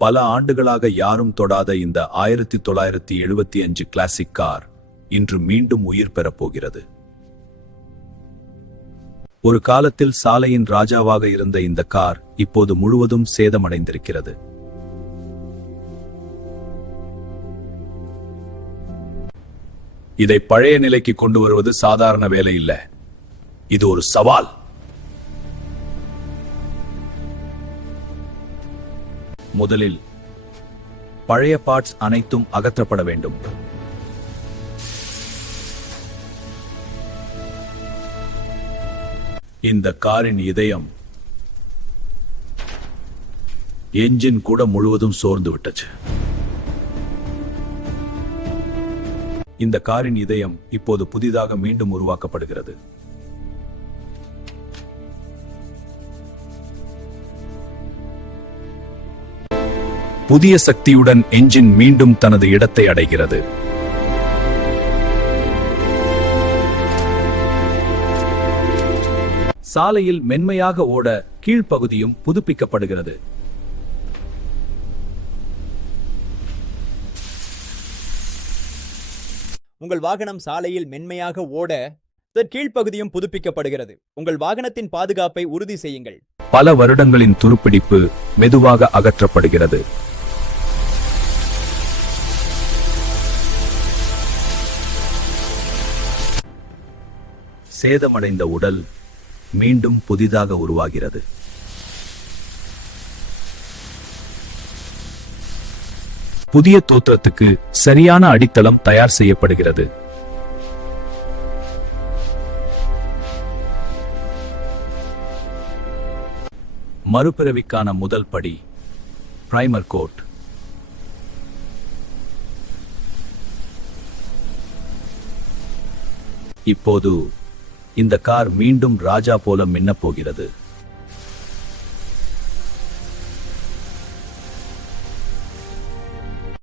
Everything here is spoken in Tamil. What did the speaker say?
பல ஆண்டுகளாக யாரும் தொடாத இந்த 1975 கிளாசிக் கார் இன்று மீண்டும் உயிர் பெறப்போகிறது. ஒரு காலத்தில் சாலையின் ராஜாவாக இருந்த இந்த கார் இப்போது முழுவதும் சேதமடைந்திருக்கிறது. இதை பழைய நிலைக்கு கொண்டு வருவது சாதாரண வேலை இல்ல, இது ஒரு சவால். முதலில் பழைய பார்ட்ஸ் அனைத்தும் அகற்றப்பட வேண்டும். இந்த காரின் இதயம், என்ஜின் கூட முழுவதும் சோர்ந்து விட்டது. இந்த காரின் இதயம் இப்போது புதிதாக மீண்டும் உருவாக்கப்படுகிறது. புதிய சக்தியுடன் என்ஜின் மீண்டும் தனது இடத்தை அடைகிறது. சாலையில் மென்மையாக ஓட கீழ்ப்பகுதியும் புதுப்பிக்கப்படுகிறது. உங்கள் வாகனம் சாலையில் மென்மையாக ஓட கீழ்ப்பகுதியும் புதுப்பிக்கப்படுகிறது. உங்கள் வாகனத்தின் பாதுகாப்பை உறுதி செய்யுங்கள். பல வருடங்களின் துருப்பிடிப்பு மெதுவாக அகற்றப்படுகிறது. சேதமடைந்த உடல் மீண்டும் புதிதாக உருவாகிறது. புதிய தோற்றத்துக்கு சரியான அடித்தளம் தயார் செய்யப்படுகிறது. மறுபிறவிக்கான முதல் படி பிரைமர் கோட். இப்போது இந்த கார் மீண்டும் ராஜா போல மின்னப் போகிறது.